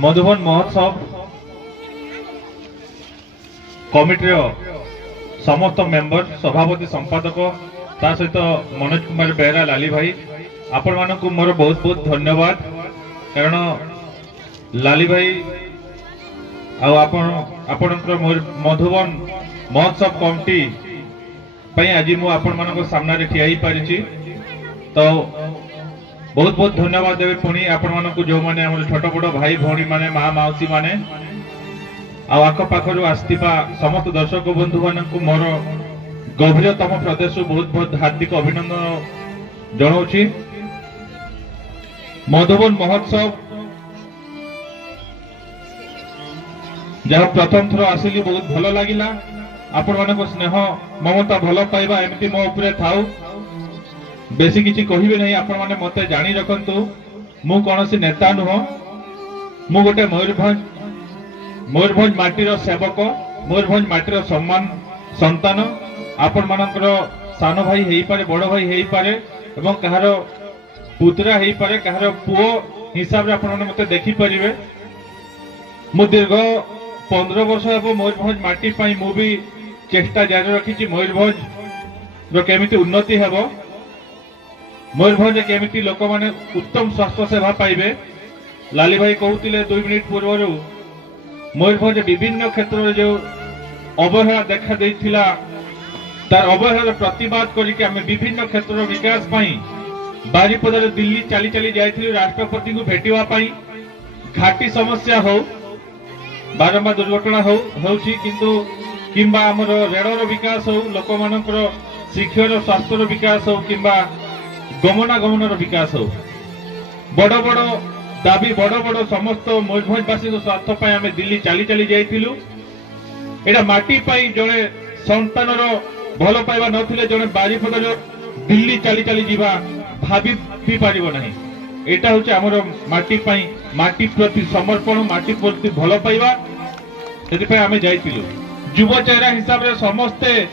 मधुबन महोत्सव कमिटी समस्त मेंबर सभापति संपादक ता सहित मनोज कुमार बेहरा लाली भाई आपण मानक मोर बहुत बहुत धन्यवाद। कारण लाली भाई आपणकर मधुबन महोत्सव कमिटी आज मु आपण मानक सामने ठिया ही पारिछि। तो बहुत बहुत धन्यवाद देवे पुणी आपण मानक जो माने हमर छोट बड़ भाई भौणी माने माँ माउसी माने आख पाखर आसथिबा समस्त दर्शक बंधु मानक मोर गभीरतम प्रदेश बहुत बहुत हार्दिक अभिनंदन जनाऊँची। मधुबन महोत्सव जहाँ प्रथम थर आसिली बहुत भल लगिला। आपण मानक स्नेह ममता भल पाइबा एमती मो उपरे थाउ। बेसी किछि कहिबे नहीं, आपण माने मते जानी रखंतु मु कोनोसी नेता नुह, मु गोटे मयूरभंज माटीर सेवक, मयूरभंज माटीर सम्मान संतान। आपण मानकर सान भाई हेई पारे, बड़ भाई हेई पारे एवं कहार पुत्रा हेई पारे, कहार पुओ हिसाब रे आपण माने मते देखि परिबे। मु दीर्घ 15 वर्ष हेबो मयूरभंज माटी पई मु भी चेष्टा जारी रखिछि। मयूरभंज रो केमिति उन्नति हेबो, मयूरभंज केमिति लोक माने उत्तम स्वास्थ्य सेवा पाइबे। लाली भाई कहउतिले 2 मिनिट पूर्व मयूरभंज विभिन्न क्षेत्र में जो अवहेला देखा देइथिला तार अवहेला प्रतिवाद करिके आमे विभिन्न क्षेत्र विकास पई बारीपदार दिल्ली चली चली जाइथिलु राष्ट्रपति को भेटिवा पई। घाटी समस्या हो, बारंबार दुर्घटना होउछि किंतु किंबा हमर रेडर विकास हो, लोक मानकर शिक्षार स्वास्थ्यर विकास हो किंबा गमनागमनर विकास हो, बड़ बड़ दाबी बड़ बड़ समस्त मयूरभंजवासी स्वार्थ पाई आमे दिल्ली चली चली जाइथिलु। एटा माटी पाई जणे संतानर भल पाइबा नथिले जणे बारीपदार दिल्ली चली चली जीवा भाबी भी पारिबो नाही। एटा होचे हमर माटी पाई, माटी प्रति समर्पण, माटी प्रति भल पाइबा, सेति पाई आमे जाइथिलु। युव चेहरा हिसाब रे समस्ते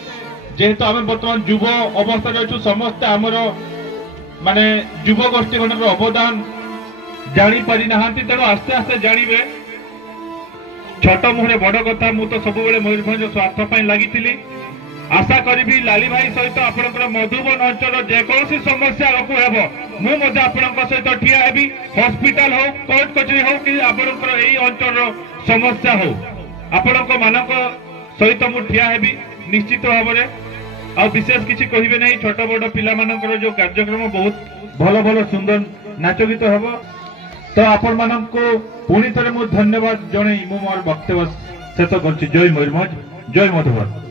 जेहेतु आमे वर्तमान युव अवस्था रे छु, समस्ते हमर माने युव गोष्ठी मनर अवदान जानी पारि नाहांती। तेणु आस्ते आस्ते जानवे छोट मुहरे बड़ कथा। मु तो सब बेले मयूरभंज स्वार्थ पाई लागिथिली। आशा करी लाली भाई सहित आपनकर मधुबन अंचल जेकोसी समस्या रखु हेबो मु मध्य आपनकर सहित ठिया हेबी। हॉस्पिटल हो, कोर्ट कचेरी हो कि आपनकर एई अंचल समस्या हो, आपनकर मानक सहित मु ठिया हेबी निश्चित भाव में। आ विशेष किछि कहिबे नहीं, छोट बड़ पिला मानकर जो कार्यक्रम बहुत भल भल सुंदर नाच गीत हेबो। तो आपण मानक पुणी थे मु धन्यवाद जन मु मोर वक्तव्य शेष कर। जय मयूरभंज, जय मधुबन।